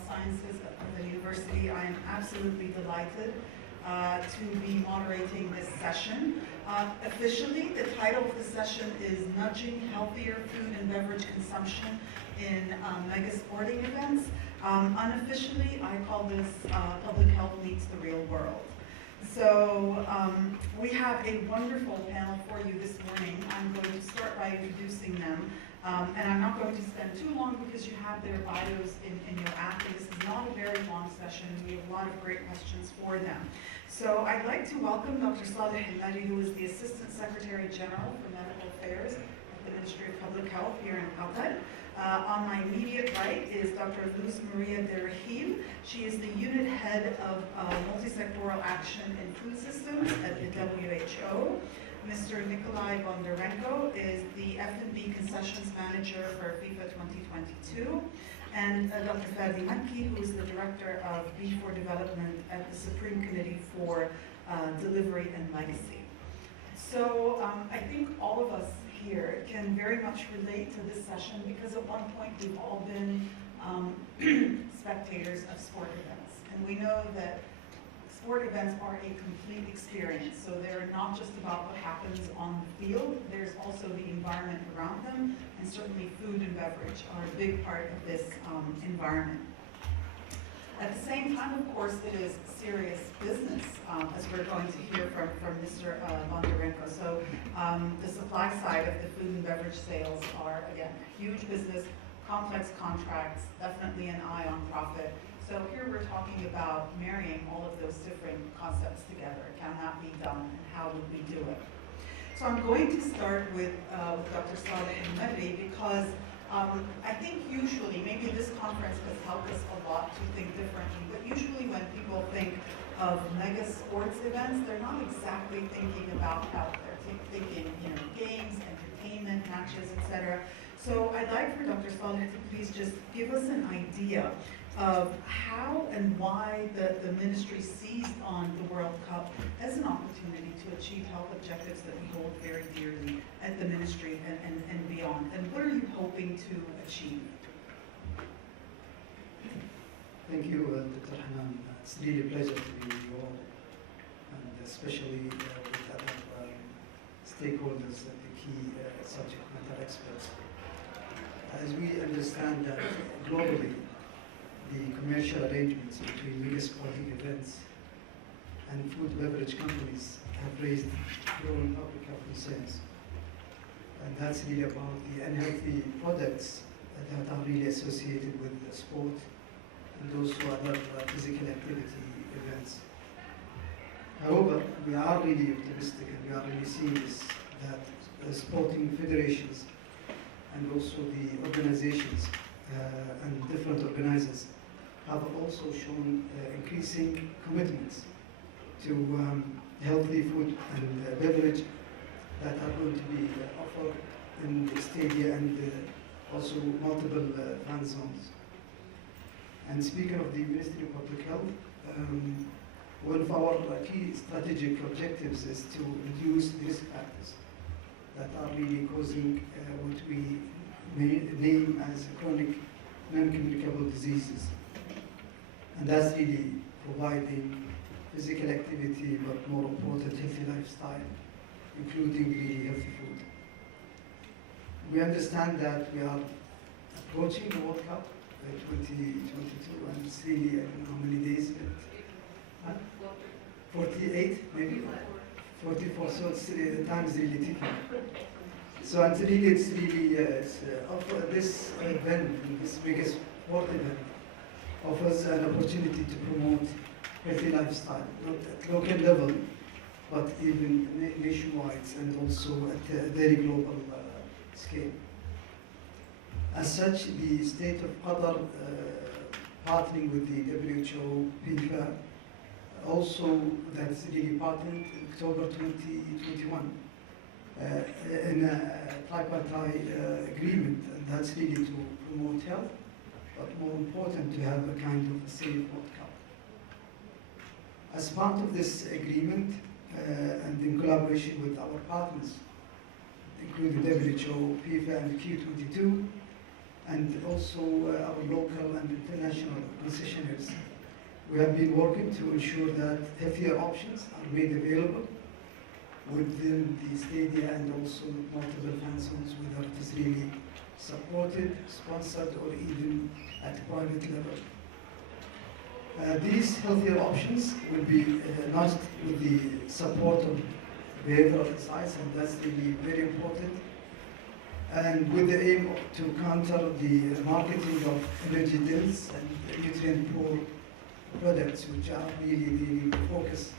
Health Sciences of the university. I am absolutely delighted to be moderating this session. Officially, the title of the session is Nudging Healthier Food and Beverage Consumption in Mega Sporting Events. Unofficially, I call this Public Health Meets the Real World. So we have a wonderful panel for you this morning. I'm going to start by introducing them. And I'm not going to spend too long because you have their bios in your app. This is not a very long session. We have a lot of great questions for them. So I'd like to welcome Dr. Saleh Al-Madi, who is the Assistant Secretary General for Medical Affairs at the Ministry of Public Health here in Qatar. On my immediate right is Dr. Luz Maria de Rahil. She is the Unit Head of Multisectoral Action in Food Systems at the WHO. Mr. Nikolai Bondarenko is the F&B Concessions Manager for FIFA 2022. And Dr. Fadi Makki, who is the Director of B4 Development at the Supreme Committee for Delivery and Legacy. So I think all of us here can very much relate to this session because at one point we've all been spectators of sport events. And we know that sport events are a complete experience. So they're not just about what happens on the field, there's also the environment around them, and certainly food and beverage are a big part of this environment. At the same time, of course, it is serious business, as we're going to hear from Mr. Bondarenko. So the supply side of the food and beverage sales are, again, huge business, complex contracts, definitely an eye on profit. So here we're talking about marrying all of those different concepts together. Can that be done, and how would we do it? So I'm going to start with Dr. Saleh Al-Madi because I think usually, maybe this conference has helped us a lot to think differently, but usually when people think of mega sports events, they're not exactly thinking about health. They're thinking, games, entertainment, matches, etc. So I'd like for Dr. Saleh to please just give us an idea of how and why the ministry seized on the World Cup as an opportunity to achieve health objectives that we hold very dearly at the ministry and beyond. And what are you hoping to achieve? Thank you, Dr. Hanan. It's really a pleasure to be with you all, and especially with other stakeholders and the key subject matter experts. As we understand that globally, the commercial arrangements between mega sporting events and food beverage companies have raised growing public health concerns. And that's really about the unhealthy products that are really associated with the sport and also other physical activity events. However, we are really optimistic and we are really seeing this, that the sporting federations and also the organizations and different organizers have also shown increasing commitments to healthy food and beverage that are going to be offered in the stadia and also multiple fan zones. And speaking of the Ministry of Public Health, one of our key strategic objectives is to reduce the risk factors that are really causing what we may name as chronic non-communicable diseases. And that's really providing physical activity, but more important, healthy lifestyle, including really healthy food. We understand that we are approaching the World Cup 2022, and it's really, I don't know how many days left. 48, maybe? 44, so it's, the time is really ticking. So it's really this event, this biggest sport event, offers an opportunity to promote healthy lifestyle, not at local level, but even nationwide and also at a very global scale. As such, the state of Qatar, partnering with the WHO, FIFA, also that's really partnered in October 2021 in a tripartite agreement, and that's really to promote health, but more important, to have a kind of a safe World Cup. As part of this agreement, and in collaboration with our partners, including WHO, FIFA, and Q22, and also our local and international concessionaires. We have been working to ensure that healthier options are made available within the stadia and also multiple fan zones, whether it is really supported, sponsored, or even at private level. These healthier options will be nudged with the support of behavioral insights, and that's really very important. And with the aim to counter the marketing of energy dense and nutrient poor products, which are really the focus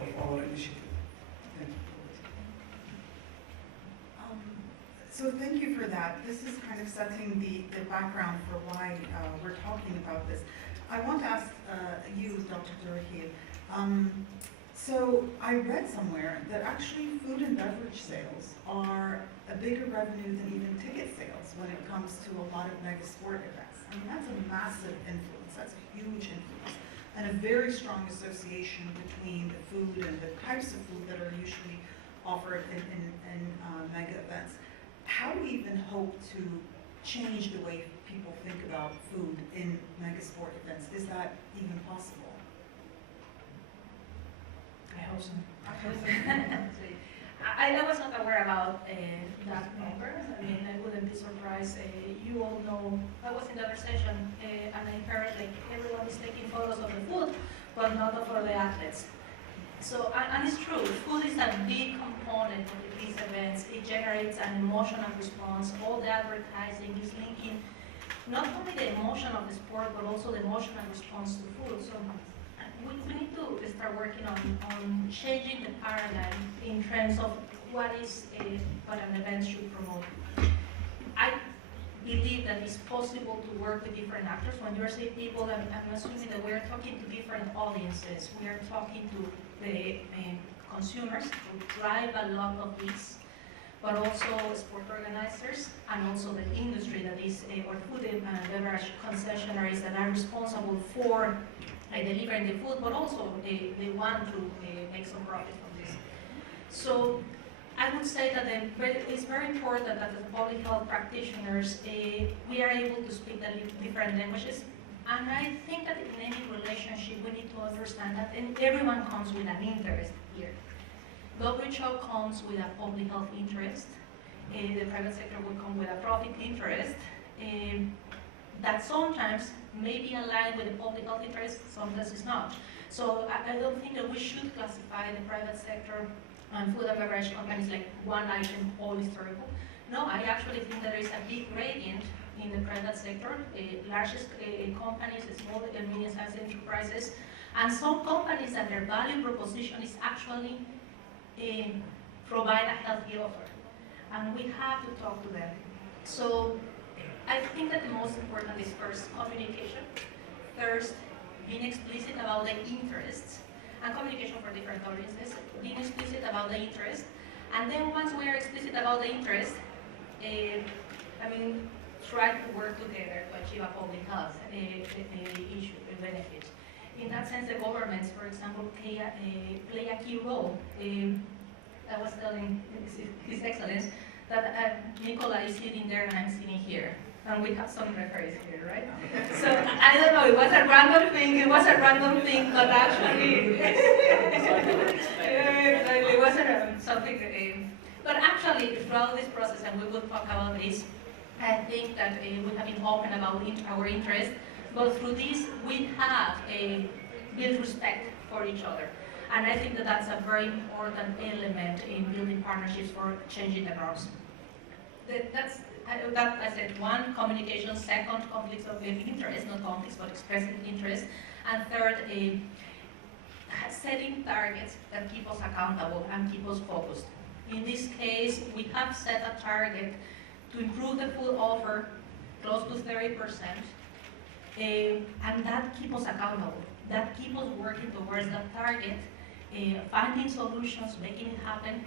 of our initiative. Thank you. So thank you for that. This is kind of setting the background for why we're talking about this. I want to ask you, Dr. Durahid, so I read somewhere that actually food and beverage sales are a bigger revenue than even ticket sales when it comes to a lot of mega sport events. I mean, that's a massive influence, that's a huge influence, and a very strong association between the food and the types of food that are usually offered in mega events. How do we even hope to change the way people think about food in mega sport events? Is that even possible? I hope so. I was not aware about that number. I mean, I wouldn't be surprised. You all know, I was in the other session and I heard like everyone is taking photos of the food, but not of the athletes. So, and it's true, food is a big component of these events. It generates an emotional response. All the advertising is linking not only the emotion of the sport, but also the emotional response to food. So we need to start working on changing the paradigm in terms of what an event should promote. I believe that it's possible to work with different actors. When you're saying people, I'm assuming that we're talking to different audiences. We are talking to the consumers who drive a lot of this, but also sport organizers and also the industry that is, or food and beverage concessionaries that are responsible for delivering the food, but also they want to make some profit from this. So I would say that it's very important that as public health practitioners, we are able to speak the different languages. And I think that in any relationship, we need to understand that everyone comes with an interest here. WHO comes with a public health interest. The private sector will come with a profit interest. That sometimes may be aligned with the public health interest, sometimes it's not. So I don't think that we should classify the private sector and food and beverage companies like one item, all historical. No, I actually think that there is a big gradient in the private sector, largest companies, small and medium-sized enterprises, and some companies that their value proposition is actually provide a healthy offer. And we have to talk to them. So I think that the most important is first communication. First, being explicit about the interests and communication for different audiences, being explicit about the interest. And then once we are explicit about the interest, try to work together to achieve a public health issue, benefit. In that sense, the governments, for example, play a key role. I was telling His Excellence that Nicola is sitting there and I'm sitting here. And we have some referees here, right? So I don't know, it was a random thing, but actually, it wasn't something, but actually throughout this process, and we will talk about this, I think that we have been open about our interest, but through this we have built respect for each other. And I think that that's a very important element in building partnerships for changing the norms. That I said, one, communication, second, conflicts of interest, not conflicts, but expressing interest, and third, setting targets that keep us accountable and keep us focused. In this case, we have set a target to improve the food offer close to 30%, and that keeps us accountable. That keeps us working towards that target, finding solutions, making it happen.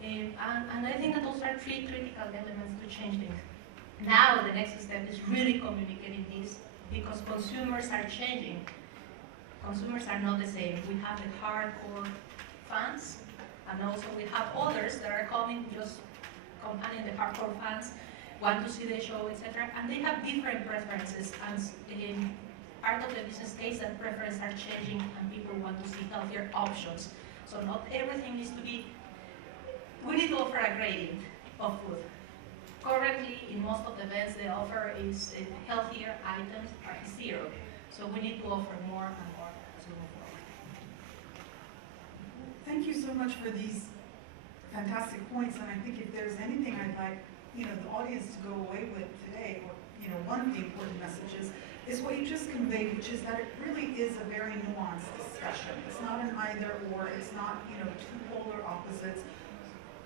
And I think that those are three critical elements to change things. Now the next step is really communicating this, because consumers are changing. Consumers are not the same. We have the hardcore fans, and also we have others that are coming just accompanying the hardcore fans. want to see the show, etc. And they have different preferences, and in part of the business case, that preferences are changing, and people want to see healthier options. So not everything needs to be. We need to offer a gradient of food. Currently, in most of the events, the offer is healthier items are 0. So we need to offer more and more as we move forward. Thank you so much for these fantastic points, and I think if there's anything I'd like, the audience to go away with today, or, one of the important messages is what you just conveyed, which is that it really is a very nuanced discussion. It's not an either or, it's not, two polar opposites.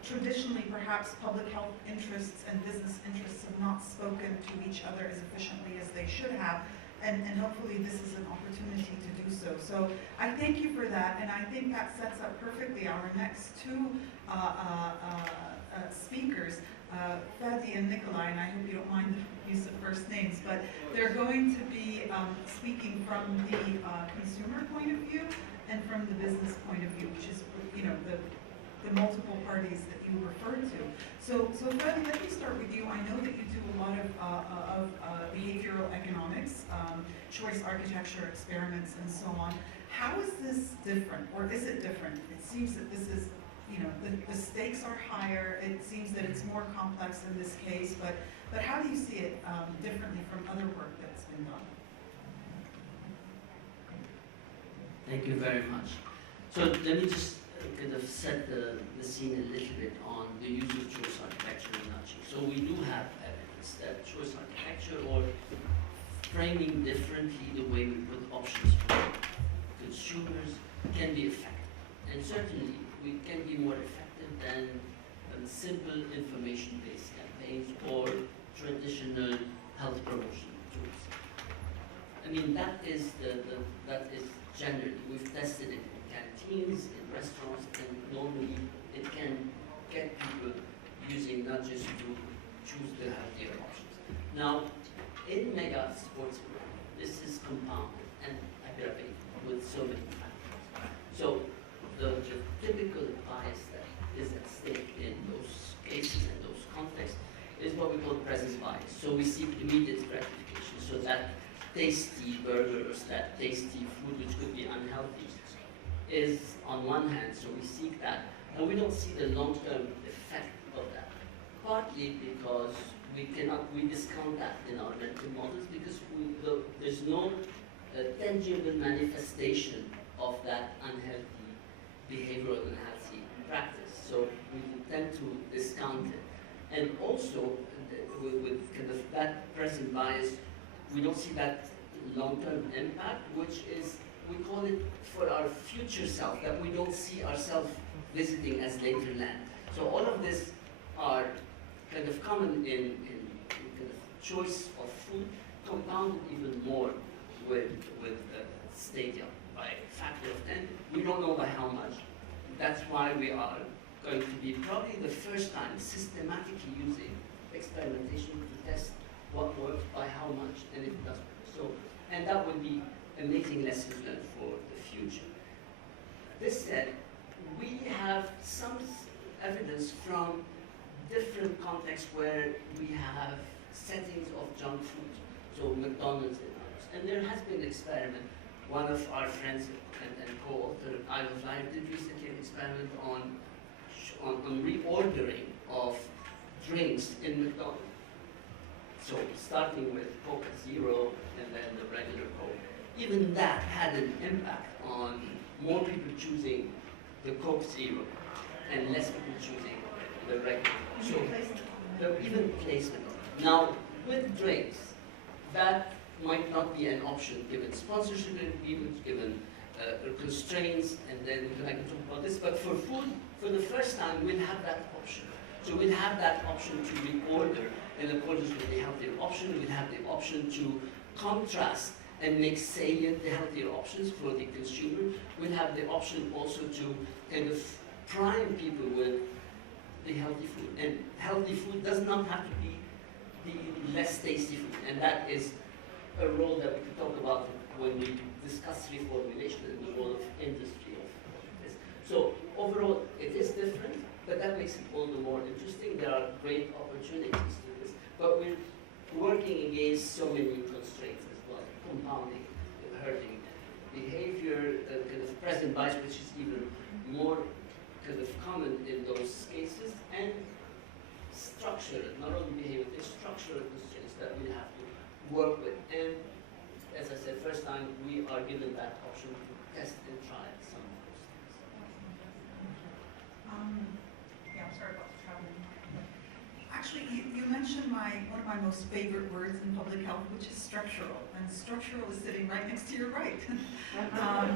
Traditionally, perhaps public health interests and business interests have not spoken to each other as efficiently as they should have, and hopefully this is an opportunity to do so. So I thank you for that, and I think that sets up perfectly our next two speakers, Fadi and Nikolai, and I hope you don't mind the use of first names, but they're going to be speaking from the consumer point of view and from the business point of view, which is, the multiple parties that you referred to. So Fadi, let me start with you. I know that you do a lot of behavioral economics, choice architecture experiments, and so on. How is this different, or is it different? It seems that this is, the stakes are higher. It seems that it's more complex in this case, but how do you see it differently from other work that's been done? Thank you very much. So let me just kind of set the scene a little bit on the use of choice architecture in nudging. So we do have evidence that choice architecture, or framing differently the way we put options for consumers, can be effective. And certainly we can be more effective than simple information-based campaigns or traditional health promotion tools. I mean, that is generally, we've tested it in canteens, in restaurants, and normally it can get people using nudges to choose the healthier options. Now, in mega sports programs, this is compounded and aggravated with so many factors. So the typical bias that is at stake in those cases and those contexts is what we call presence bias. So we seek immediate gratification. So that tasty burgers, that tasty food which could be unhealthy, is on one hand, so we seek that, and we don't see the long-term effect of that. Partly because we discount that in our mental models because there's no tangible manifestation of that unhealthy behavioral and healthy practice. So we tend to discount it. And also, with kind of that present bias, we don't see that long-term impact, which is, we call it for our future self, that we don't see ourselves visiting as later land. So all of this are kind of common in kind of choice of food, compounded even more with stadia by a factor of 10. We don't know by how much. That's why we are going to be probably the first time systematically using experimentation to test what works by how much and if it doesn't. So, and that would be amazing lessons learned for the future. This said, we have some evidence from different contexts where we have settings of junk food, so McDonald's and others. And there has been an experiment. One of our friends and co-author, Isle of Life, did recently an experiment on reordering of drinks in McDonald's. So starting with Coke Zero and then the regular Coke. Even that had an impact on more people choosing the Coke Zero and less people choosing the regular. So even placement. Now with drinks, that might not be an option given sponsorship, even given constraints, and then we can talk about this. But for food, for the first time, we'll have that option. So we'll have that option to reorder in accordance with the healthier option. We'll have the option to contrast and make salient the healthier options for the consumer. We'll have the option also to kind of prime people with the healthy food. And healthy food does not have to be the less tasty food. And that is a role that we could talk about when we discuss reformulation and the role of industry of this. So overall, it is different, but that makes it all the more interesting. There are great opportunities to this. but we're working against so many constraints as well, compounding, hurting behavior, kind of present bias, which is even more kind of common in those cases, and structural, not only behavior, but structural constraints that we have to work with. And as I said, first time we are given that option to test and try some of those things. Yeah, I'm sorry about the traveling. Actually, you mentioned one of my most favorite words in public health, which is structural. And structural is sitting right next to your right. No.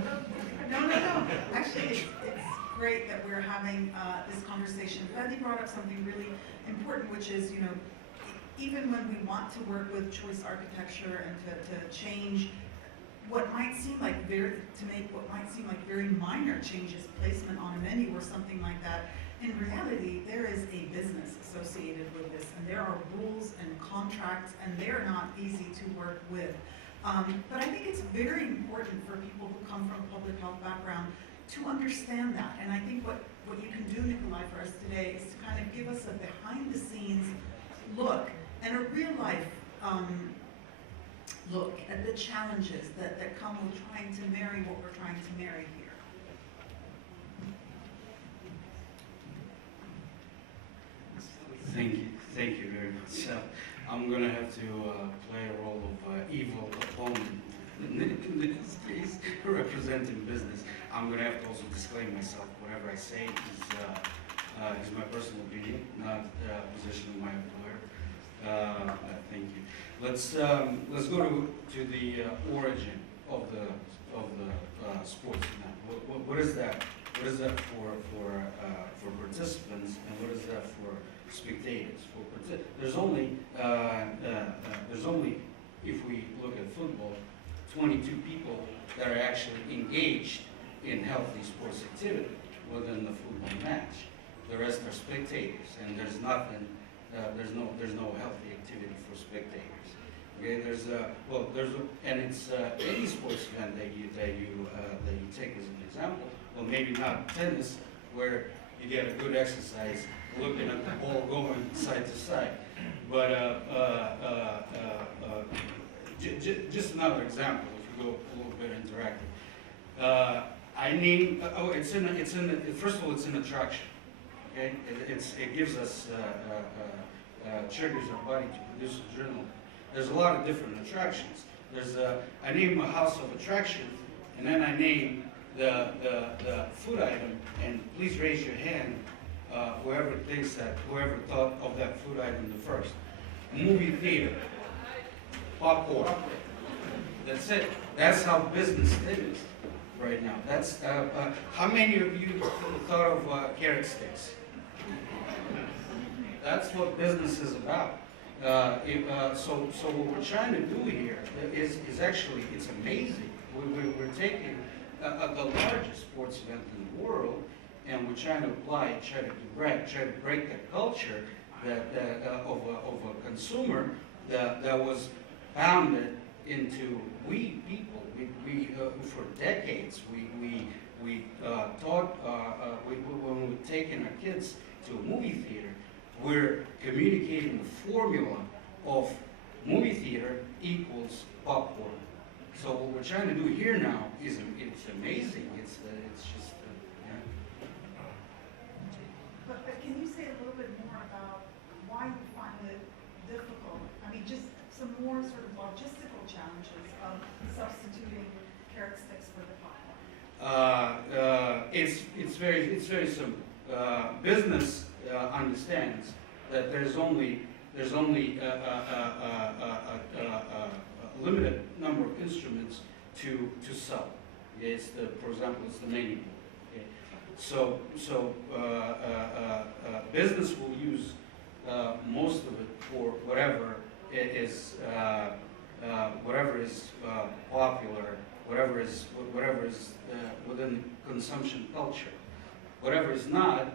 Actually, it's great that we're having this conversation. Fadi brought up something really important, which is, even when we want to work with choice architecture and to change what might seem like very minor changes, placement on a menu or something like that, in reality, there is a business associated with this, and there are rules and contracts, and they're not easy to work with. But I think it's very important for people who come from a public health background to understand that. And I think what you can do, Nikolai, for us today is to kind of give us a behind-the-scenes look and a real-life look at the challenges that come with trying to marry what we're trying to marry here. Thank you very much. I'm going to have to play a role of evil opponent in this case, representing business. I'm going to have to also disclaim myself. Whatever I say is my personal opinion, not position of my employer. Thank you. Let's go to the origin of the sports event. What is that? What is that for participants, and what is that for spectators? There's only, if we look at football, 22 people that are actually engaged in healthy sports activity within the football match. The rest are spectators, and there's nothing. There's no healthy activity for spectators. Okay, and it's any sports event that you take as an example. Well, maybe not tennis, where you get a good exercise looking at the ball going side to side. But just another example, if you go a little bit interactive. First of all, it's an attraction. Okay, it gives us triggers our body to produce adrenaline. There's a lot of different attractions. I name a house of attraction, and then I name the food item, and please raise your hand, whoever thought of that food item the first. Movie theater, popcorn. That's it. That's how business is right now. That's how many of you thought of carrot sticks? That's what business is about. So what we're trying to do here is actually, it's amazing. We're taking the largest sports event in the world, and we're trying to try to break the culture of a consumer that was bounded into we people. We for decades we taught when we're taking our kids to a movie theater, we're communicating the formula of movie theater equals popcorn. So what we're trying to do here now is it's amazing. It's just yeah. But can you say a little bit more about why you find it difficult? I mean, just some more sort of logistical challenges of substituting carrot sticks for the popcorn. It's very simple. Business understands that there's only a limited number of instruments to sell. Okay? For example, it's the menu board. Okay? So business will use most of it for whatever is popular, whatever is within consumption culture. Whatever is not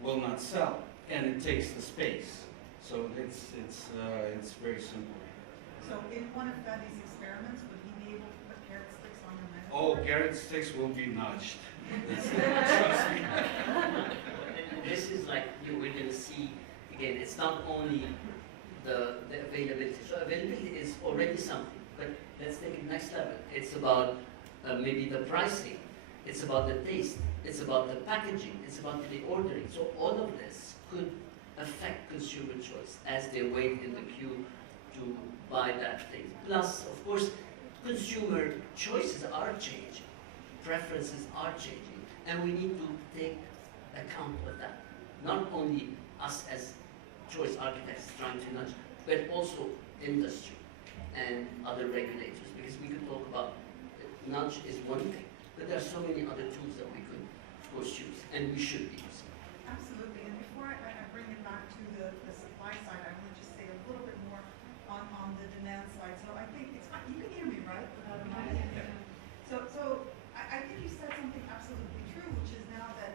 will not sell, and it takes the space. So it's very simple. So in one of Fadi's experiments, would he be able to put carrot sticks on the menu? Oh, carrot sticks will be nudged. Trust me. This is like we're going to see again. It's not only the availability. So availability is already something, but let's take it next level. It's about maybe the pricing, it's about the taste, it's about the packaging, it's about the ordering. So all of this could affect consumer choice as they wait in the queue to buy that thing. Plus, of course, consumer choices are changing, preferences are changing, and we need to take account of that. Not only us as choice architects trying to nudge, but also industry and other regulators, because we could talk about nudge is one thing, but there are so many other tools that we could, of course, use, and we should be using. Absolutely, and before I bring it back to the supply side, I want to just say a little bit more on the demand side. So I think it's fine, you can hear me, right? So I think you said something absolutely true, which is now that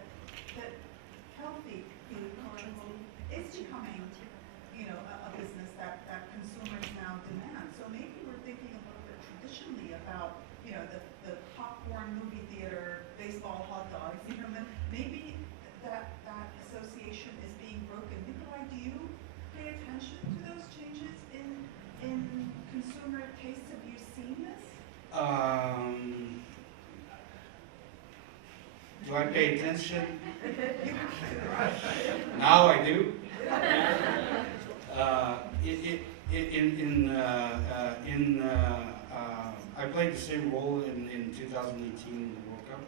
healthy food, quote unquote, is becoming, a business that consumers now demand. So maybe we're thinking a little bit traditionally about, the popcorn movie theater, baseball hot dogs, maybe that association is being broken. Nikolai, do you pay attention to those changes in consumer tastes? Have you seen this? Do I pay attention? Now I do. I played the same role in 2018 in the World Cup.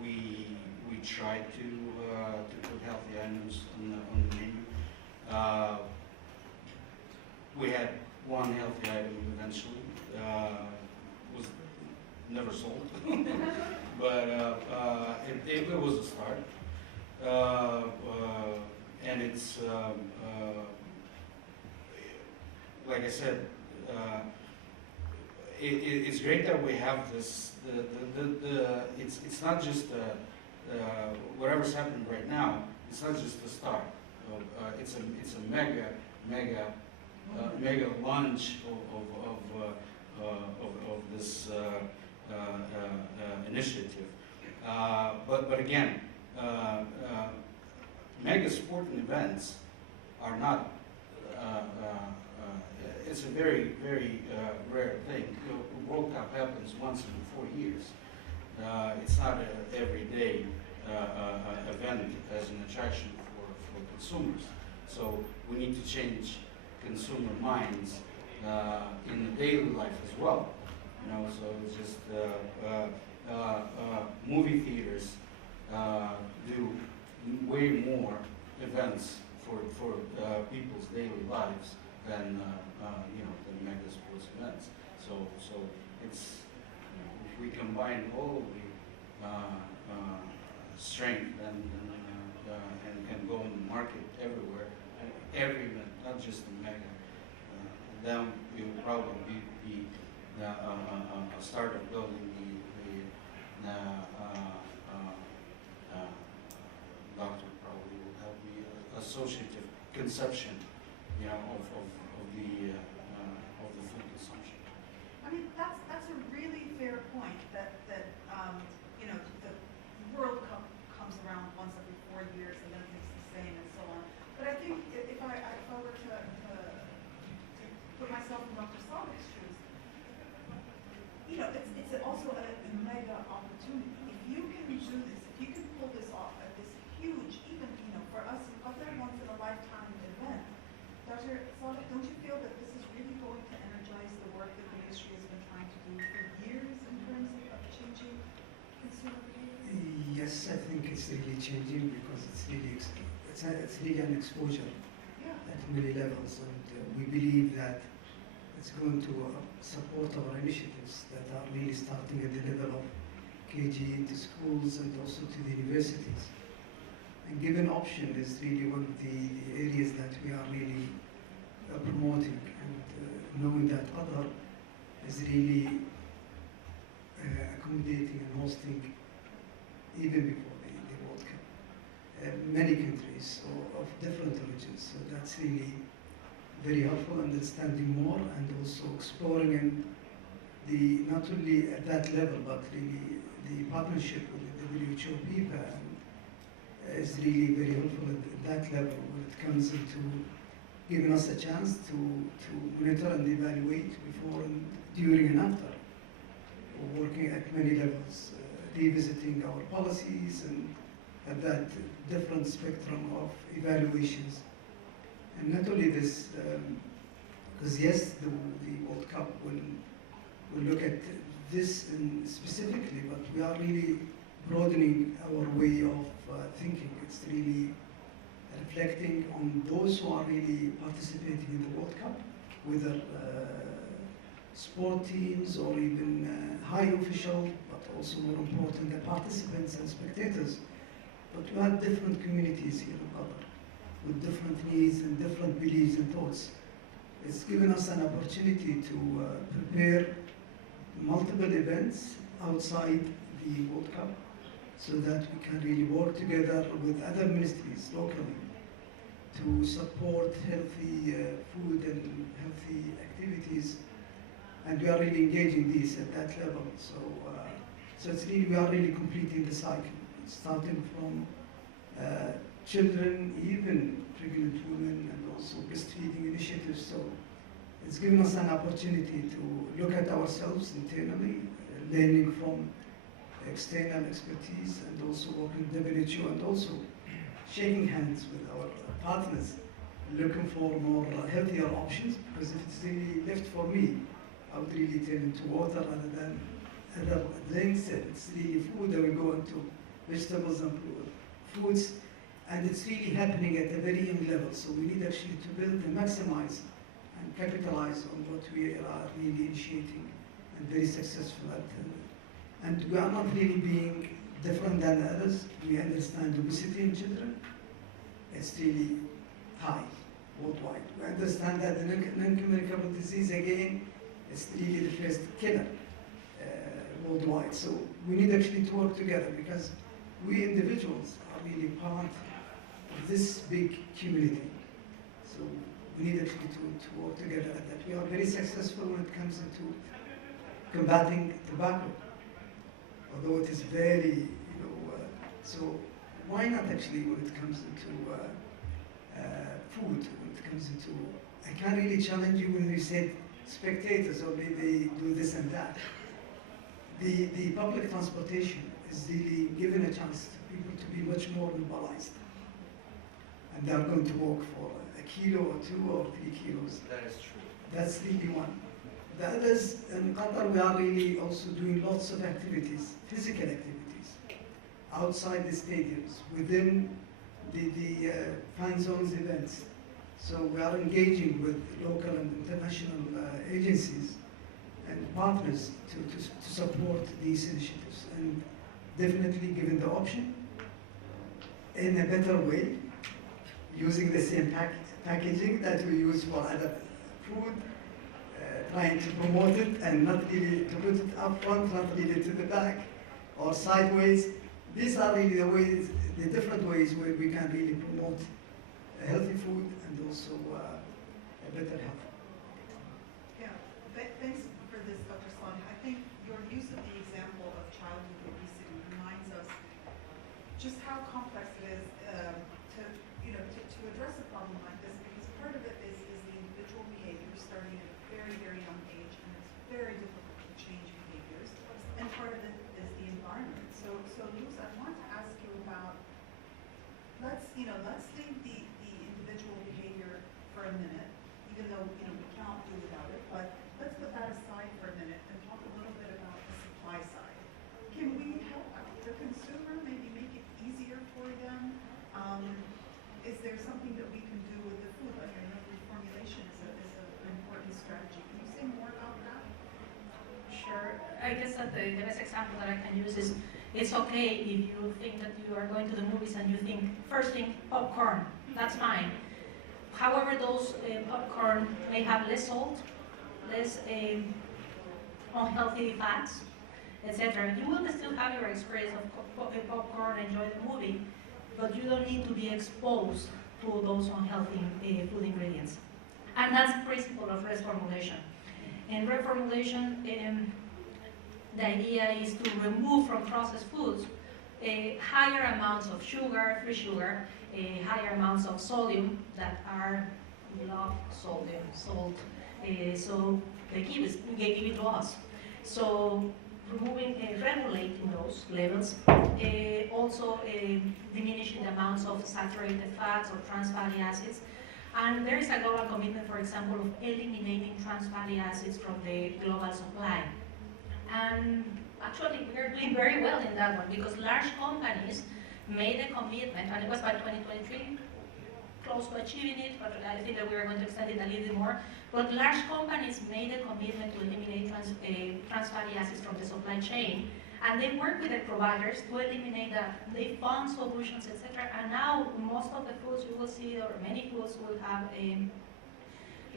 We tried to put healthy items on the menu. We had one healthy item eventually. Was never sold, but it was a start. And it's like I said, it's great that we have this. It's not just whatever's happening right now. It's not just the start. It's a mega launch of this initiative. But again, mega sporting events are not. It's a very rare thing. The World Cup happens once in 4 years. It's not an everyday event as an attraction for consumers. So we need to change consumer minds in the daily life as well. So it's just movie theaters do way more events for people's daily lives than the mega sports events. So it's if we combine all of the strength and go in the market everywhere, every event, not just the mega. Then we will probably be a start of building the doctor probably will have the associative conception, of the food consumption. I mean, that's a really fair point. That the World Cup comes around once every 4 years, and then it's the same, and so on. But I think if I were to put myself in Dr. Salik's shoes, it's also a mega opportunity. If you can do this, if you can pull this off at this huge, even for us, other once in a lifetime event, Dr. Salik, don't you feel that this is really going to energize the work that the ministry has been trying to do for years in terms of changing consumer behavior? Yes, I think it's really changing because it's really an exposure Yeah. at many levels, and we believe that it's going to support our initiatives that are really starting at the level of KG to schools and also to the universities. And given option is really one of the areas that we are really promoting, and knowing that other is really accommodating and hosting even before the World Cup. Many countries of different origins, so that's really very helpful, understanding more and also exploring in not only at that level, but really the partnership with the WHO people is really very helpful at that level when it comes into giving us a chance to monitor and evaluate before and during and after. We're working at many levels, revisiting our policies and at that different spectrum of evaluations. And not only this, because yes, the World Cup will look at this specifically, but we are really broadening our way of thinking. It's really reflecting on those who are really participating in the World Cup, whether sport teams or even high official, but also more important, the participants and spectators. But we have different communities here in Qatar with different needs and different beliefs and thoughts. It's given us an opportunity to prepare multiple events outside the World Cup so that we can really work together with other ministries locally to support healthy food and healthy activities. And we are really engaging these at that level. So it's really, we are really completing the cycle, starting from children, even pregnant women, and also breastfeeding initiatives. So it's given us an opportunity to look at ourselves internally, learning from external expertise, and also working with WHO, and also shaking hands with our partners, looking for more healthier options, because if it's really left for me, I would really turn into water rather than other drinks. It's really food that we go into vegetables and foods, and it's really happening at a very young level. So we need actually to build and maximize and capitalize on what we are really initiating and very successful at. And we are not really being different than others. We understand obesity in children. It's really high worldwide. We understand that the non-communicable disease, again, is really the first killer worldwide. So we need actually to work together, because we individuals are really part of this big community. So we need actually to work together at that. We are very successful when it comes into combating tobacco, although it is very, so why not actually when it comes into food, when it comes into, I can't really challenge you when you said spectators, or they do this and that. The public transportation is really given a chance to people to be much more mobilized. And they are going to walk for a kilo or 2 or 3 kilos. That is true. That's really one. The others, in Qatar, we are really also doing lots of activities, physical activities, outside the stadiums, within the fan zones events. So we are engaging with local and international agencies and partners to support these initiatives, and definitely given the option in a better way, using the same packaging that we use for other food, trying to promote it and not really to put it up front, not really to the back or sideways. These are really the ways, the different ways where we can really promote healthy food and also a better health. Yeah, thanks for this, Dr. Saleh. I think your use of the example of childhood obesity reminds us just how complex it is to address a problem like this, because part of it is the individual behavior starting at a very, very young age, and it's very difficult to change behaviors, and part of it is the environment. So Luz, I want to ask you about, let's leave the individual behavior for a minute, even though we can't do without it, but let's put that aside for a minute and talk a little bit about the supply side. Can we help the consumer, maybe make it easier for them? Is there something that we can do with the food? Like, I know reformulation is an important strategy. Can you say more about that? Sure. I guess that the best example that I can use is, it's okay if you think that you are going to the movies and you think, first thing, popcorn. That's fine. However, those popcorn may have less salt, less unhealthy fats, etc. You will still have your experience of popcorn, enjoy the movie, but you don't need to be exposed to those unhealthy food ingredients. And that's the principle of reformulation. In reformulation, the idea is to remove from processed foods higher amounts of sugar, free sugar, higher amounts of sodium that are We love sodium, salt. So they give it to us. So removing, regulating those levels, also diminishing the amounts of saturated fats or trans fatty acids. And there is a global commitment, for example, of eliminating trans fatty acids from the global supply. And actually, we are doing very well in that one because large companies made a commitment, and it was by 2023, close to achieving it, but I think that we are going to extend it a little bit more. But large companies made a commitment to eliminate trans fatty acids from the supply chain, and they work with the providers to eliminate that. They found solutions, etc. And now most of the foods you will see, or many foods will have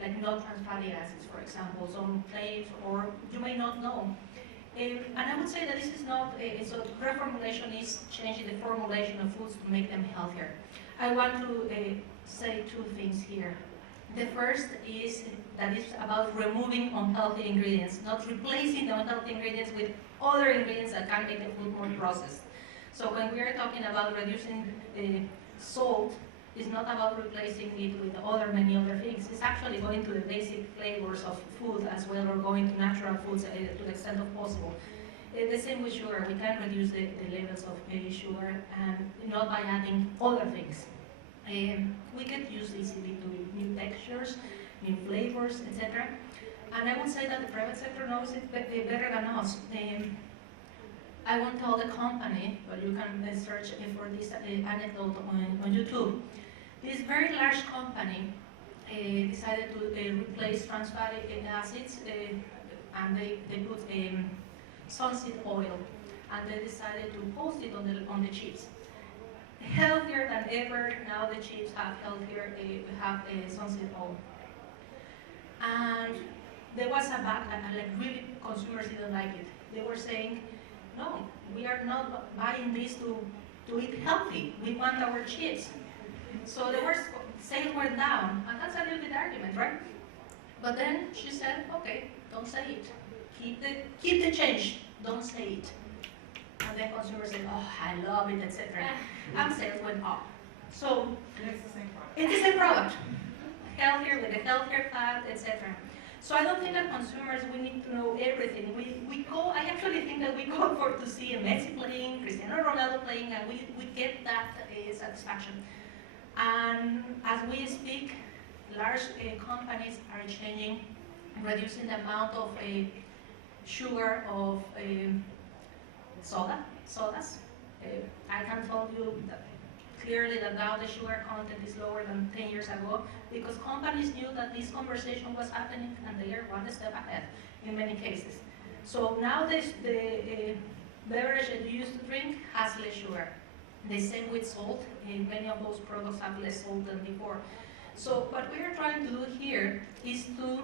like no trans fatty acids, for example, some claims, or you may not know. And I would say that this is not, so reformulation is changing the formulation of foods to make them healthier. I want to say two things here. The first is that it's about removing unhealthy ingredients, not replacing the unhealthy ingredients with other ingredients that can make the food more processed. So when we are talking about reducing salt, it's not about replacing it with many other things. It's actually going to the basic flavors of food as well, or going to natural foods to the extent of possible. The same with sugar. We can reduce the levels of sugar, and not by adding other things. We get used easily to new textures, new flavors, etc. And I would say that the private sector knows it better than us. I won't tell the company, but you can search for this anecdote on YouTube. This very large company decided to replace trans fatty acids, and they put sunseed oil, and they decided to post it on the chips. Healthier than ever. Now the chips have sunseed oil, and there was a backlash, and like really consumers didn't like it. They were saying, no, we are not buying this to eat healthy. We want our chips. So the sales went down, and that's a little bit argument, right? But then she said, okay, don't say it. Keep the change, don't say it. And then consumers said, oh, I love it, etc. And sales went up. So It's the same product. it's the same product, healthier with a healthier fat, etc. So I don't think that consumers, we need to know everything. I actually think that we go to see Messi playing, Cristiano Ronaldo playing, and we get that satisfaction. And as we speak, large companies are changing, reducing the amount of sugar of sodas. I can tell you that clearly that now the sugar content is lower than 10 years ago, because companies knew that this conversation was happening, and they are one step ahead in many cases. So now the beverage that you used to drink has less sugar. The same with salt. Many of those products have less salt than before. So what we are trying to do here is to,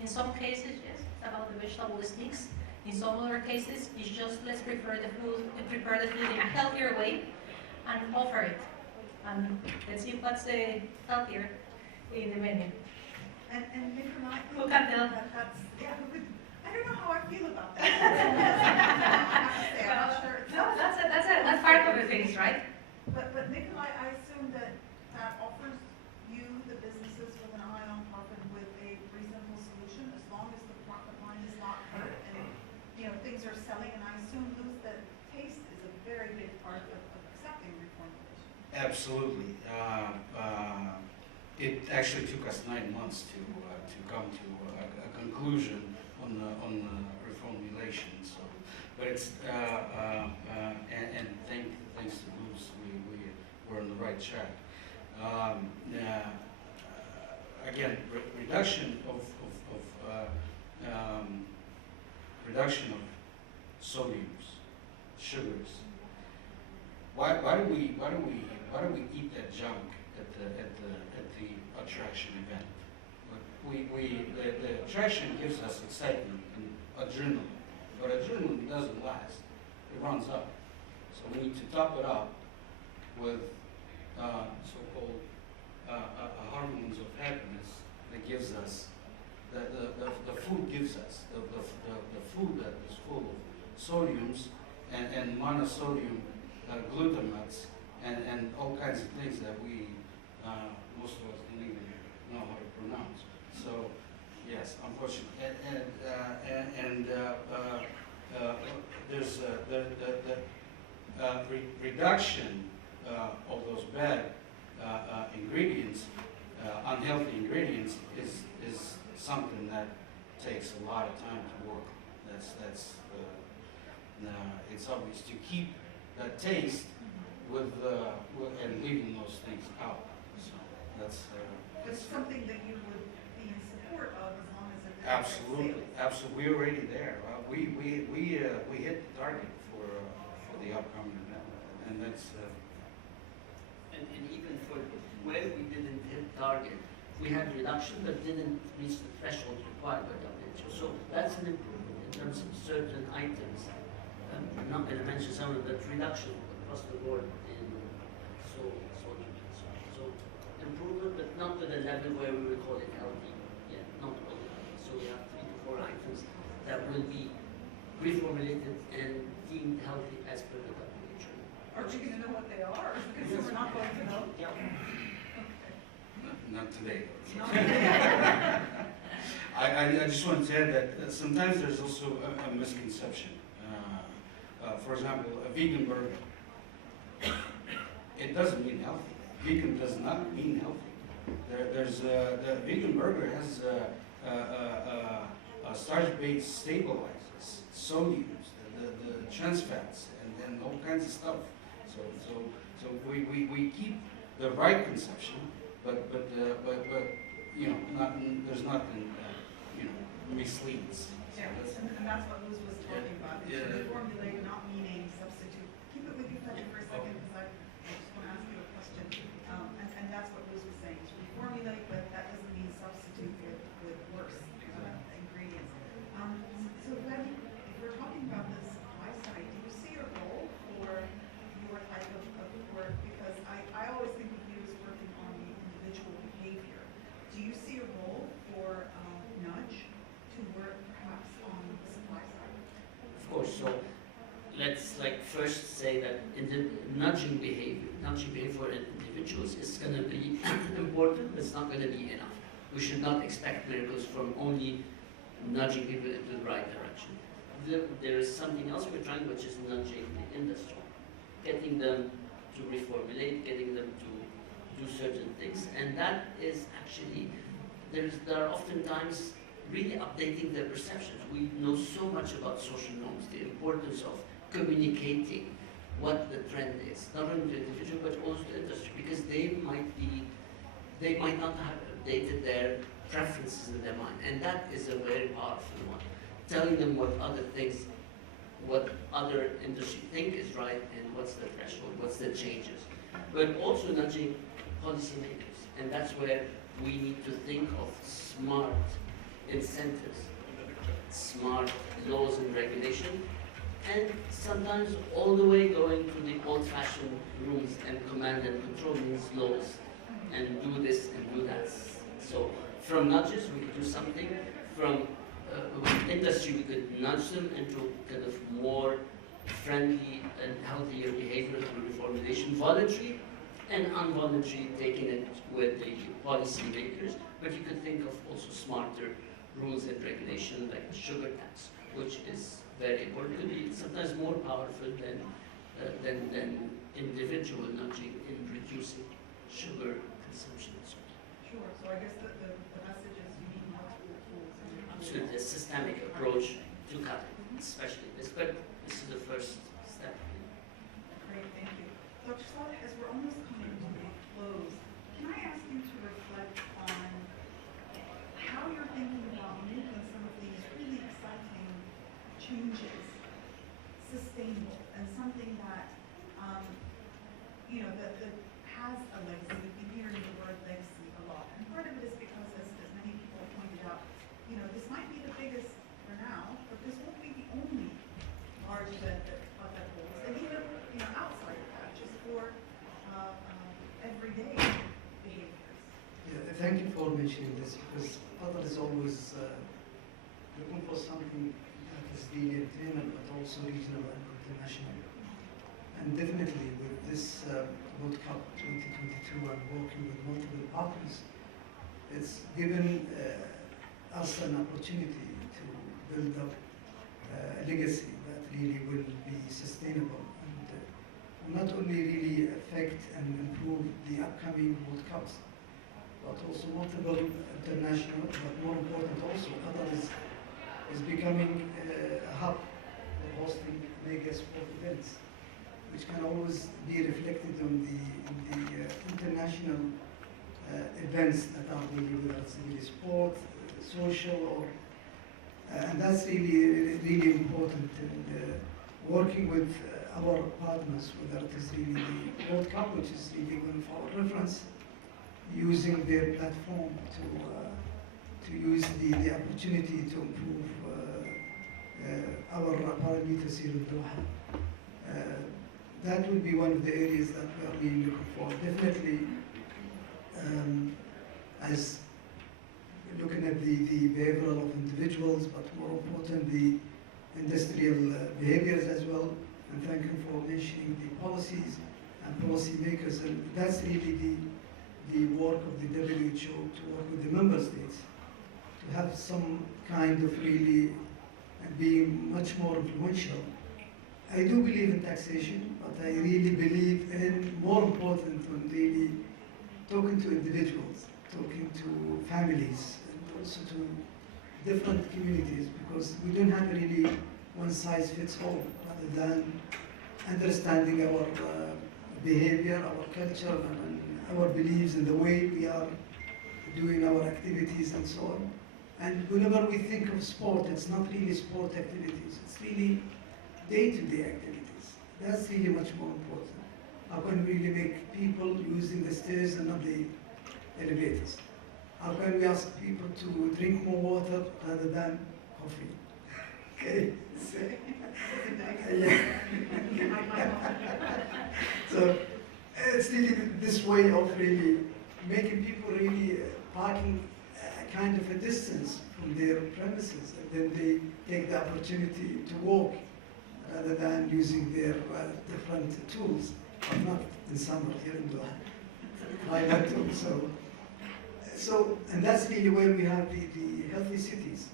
in some cases, yes, it's about the vegetable sticks. In some other cases, it's just let's prepare the food in a healthier way and offer it. And let's see what's healthier in the menu. And Nicolai, Who can tell? that's, yeah, I don't know how I feel about that. I'm not sure. No, that's part of the things, right? But Nicolai, I assume that offers you, the businesses, with an eye on profit with a reasonable solution, as long as the profit line is not hurt and, things are selling, and I assume, Luz, that taste is a very big part of accepting reformulation. Absolutely. It actually took us 9 months to come to a conclusion on the reformulation. So, but it's and thanks to Luz, we're on the right track. Again, reduction of sodiums, sugars. Why do we eat that junk at the attraction event? The attraction gives us excitement and adrenaline, but adrenaline doesn't last. It runs up. So we need to top it up with so-called hormones of happiness that gives us, the food gives us, the food that is full of sodiums and monosodium glutamates and all kinds of things that we, most of us didn't even know how to pronounce. So, yes, unfortunately, there's the reduction of those bad ingredients, unhealthy ingredients, is something that takes a lot of time to work. It's obvious to keep that taste and leaving those things out. So that's It's something that you would be in support of as long as it generates absolutely, sales. absolutely. We're already there. We hit the target for the upcoming event, and that's And even for where we didn't hit target, we had reduction but didn't reach the threshold required by WHO. So that's an improvement in terms of certain items. I'm not going to mention some of the reduction across the board in sodium and so on. So improvement, but not to the level where we would call it healthy. Yeah, not all the time. So we have 3 to 4 items that will be reformulated and deemed healthy as per the WHO. Aren't you gonna know what they are? Because we're not going to know. Yeah. not today. Not I just want to add that sometimes there's also a misconception. For example, a vegan burger. It doesn't mean healthy. Vegan does not mean healthy. The vegan burger has starch-based stabilizers, sodiums, the trans fats, and all kinds of stuff. So we keep the right conception, but there's nothing misleads. Yeah, and that's what Luz was talking about. It's reformulate, not meaning substitute. Keep it with you, Fletcher, for a second, because I just want to ask you a question. And that's what Luz was saying, is reformulate, but that doesn't mean substitute with worse ingredients. So then, if we're talking about the supply side, do you see a role for your type of work? Because I always think of you as working on the individual behavior. Do you see a role for nudge to work perhaps on the supply side? Of course, so let's first say that in the nudging behavior for individuals is going to be important, but it's not going to be enough. We should not expect miracles from only nudging people into the right direction. There is something else we're trying, which is nudging the industry, getting them to reformulate, getting them to do certain things, and that is actually there are oftentimes really updating their perceptions. We know so much about social norms, the importance of communicating what the trend is, not only to the individual but also to the industry, because they might not have updated their preferences in their mind, and that is a very powerful one. Telling them what other industry think is right and what's the threshold, what's the changes, but also nudging policymakers, and that's where we need to think of smart incentives, smart laws and regulation, and sometimes all the way going to the old-fashioned rules and command and control means laws, and do this and do that. So from nudges we could do something, from with industry we could nudge them into kind of more friendly and healthier behavior through reformulation, voluntary and involuntary, taking it with the policymakers, but you could think of also smarter rules and regulation like the sugar tax, which is very important, could be sometimes more powerful than individual nudging in reducing sugar consumption. Sure, so I guess the message is you need multiple tools. Absolutely, a systemic approach to cutting, especially this, but this is the first step. Great, thank you. Dr. Saleh, as we're almost coming to a close, can I ask you to reflect on how you're thinking about making some of these really exciting changes sustainable and something that, that has a legacy? We've been hearing the word legacy a lot, and part of it is because, as many people have pointed out, this might be the biggest for now, but this won't be the only large event that holds, and even outside of that, just for everyday behaviors. Yeah, thank you for mentioning this, because Qatar is always looking for something that is really internal but also regional and international. And definitely with this World Cup 2022 and working with multiple partners, it's given us an opportunity to build up a legacy that really will be sustainable and will not only really affect and improve the upcoming World Cups, but also multiple international, but more important also, Qatar is becoming a hub for hosting mega sport events, which can always be reflected on the international events that are really, whether it's really sport, social, or and that's really important. And working with our partners, whether it is really the World Cup, which is really one of our reference, using their platform to use the opportunity to improve our parameters here in Doha. That would be one of the areas that we are really looking for. Definitely, as looking at the behavioral of individuals, but more important, the industrial behaviors as well. And thank you for mentioning the policies and policy makers. And that's really the work of the WHO, to work with the member states, to have some kind of really being much more influential. I do believe in taxation, but I really believe in, more important, when really talking to individuals, talking to families, and also to different communities, because we don't have really one size fits all, rather than understanding our behavior, our culture, and our beliefs, and the way we are doing our activities and so on. And whenever we think of sport, it's not really sport activities, it's really day-to-day activities. That's really much more important. How can we really make people using the stairs and not the elevators? How can we ask people to drink more water rather than coffee? Okay. So it's really this way of really making people really parking a kind of a distance from their premises, and then they take the opportunity to walk rather than using their different tools. But not in summer here in Doha. I like to. So, and that's really where we have the healthy cities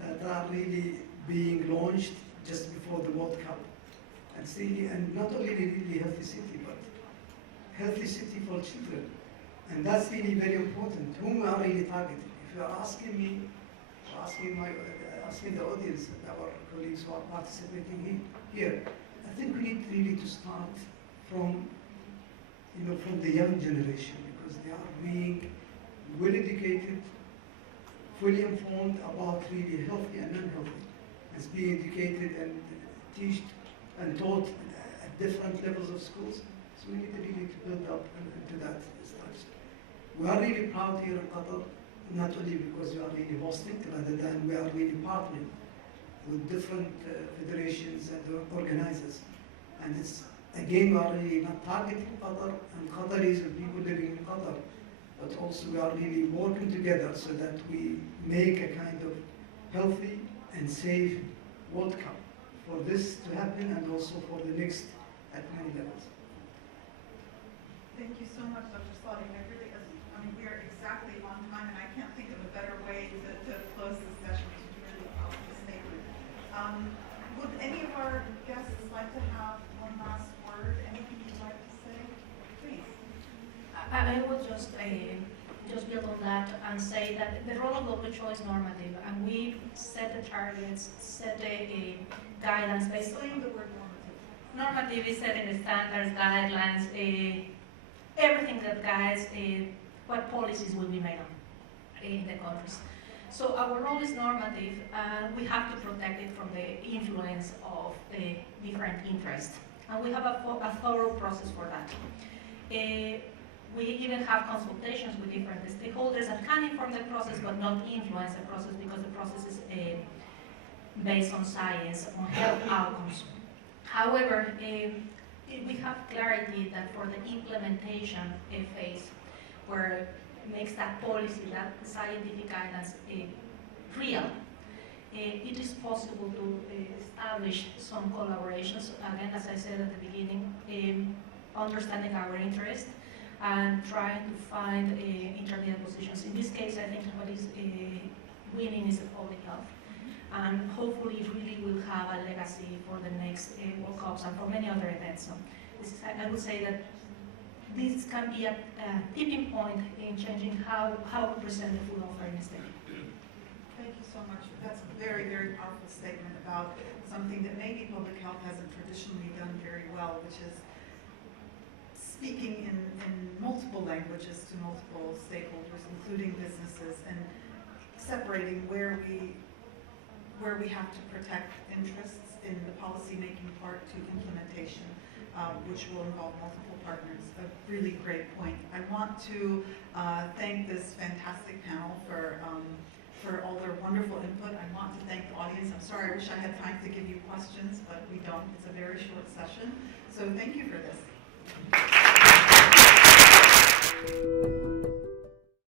that are really being launched just before the World Cup. And it's really, and not only really healthy city, but healthy city for children. And that's really very important. Whom we are really targeting? If you are asking me, or asking the audience and our colleagues who are participating here, I think we need really to start from, from the young generation, because they are being well educated, fully informed about really healthy and unhealthy, as being educated and taught at different levels of schools. So we need really to build up into that structure. We are really proud here in Qatar, not only because we are really hosting, rather than we are really partnering with different federations and organizers. And it's, again, we are really not targeting Qatar and Qataris and people living in Qatar, but also we are really working together so that we make a kind of healthy and safe World Cup for this to happen, and also for the next at many levels. Thank you so much, Dr. Slotting. We are exactly on time, and I can't think of a better way to close this session, which is really a powerful statement. Would any of our guests like to have one last word? Anything you'd like to say? Please. I would just build on that and say that the role of WHO is normative, and we set the targets, set the guidance based on Explain the word normative. normative is setting the standards, guidelines, everything that guides what policies will be made in the countries. So our role is normative, and we have to protect it from the influence of different interests. And we have a thorough process for that. We even have consultations with different stakeholders that can inform the process but not influence the process, because the process is based on science, on health outcomes. However, we have clarity that for the implementation phase, where it makes that policy, that scientific guidance real, it is possible to establish some collaborations, again, as I said at the beginning, understanding our interest, and trying to find intermediate positions. In this case, I think what is winning is the public health. And hopefully it really will have a legacy for the next World Cups and for many other events. So this is, I would say that this can be a tipping point in changing how we present the food offer in the state. Thank you so much. That's a very, very powerful statement about something that maybe public health hasn't traditionally done very well, which is speaking in multiple languages to multiple stakeholders, including businesses, and separating where we have to protect interests in the policy-making part to implementation, which will involve multiple partners. A really great point. I want to thank this fantastic panel for all their wonderful input. I want to thank the audience. I'm sorry, I wish I had time to give you questions, but we don't. It's a very short session. So thank you for this.